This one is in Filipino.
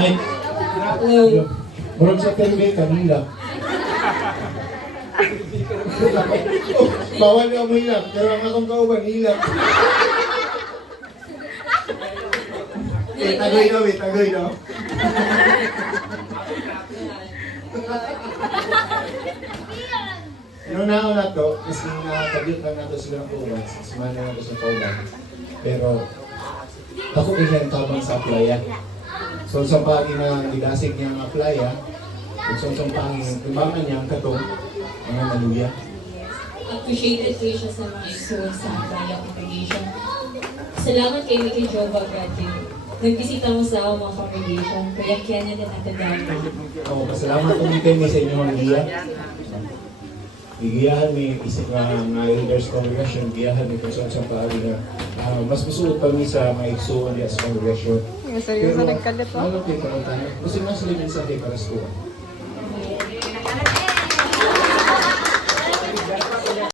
Ay, murag sa terbe kanila. Bawal ka mo hilap, pero ang akong kauban, hilap. Tagoy daw. Yung naon na to, kasi nakatagit lang nato sila ng kauban, sumana na nato sa kauban. Pero, ako ilan tabang sa playa. So, sa pagi na nilasig niya ang playa, so, sa pagi, tumaman niya ang katong, mga maluya. Appreciated ko siya sa mga isul sa Playa Congregation. Salamat kay Mickey Jova Grande. Nagbisita mo sa mga congregation, kaya Kenneth at Atadami. Oo, pasalamat kong dito sa inyo mga giya. Giyahan may isip nga elders congregation, giyahan may kung saan sa paari na mas masuot pa mi sa mga igsuan niya sa congregation. Seryoso nagkalit, oh. Pero, alam kayo parang tayo, kasi mas limin sa kayo para sa tuwan.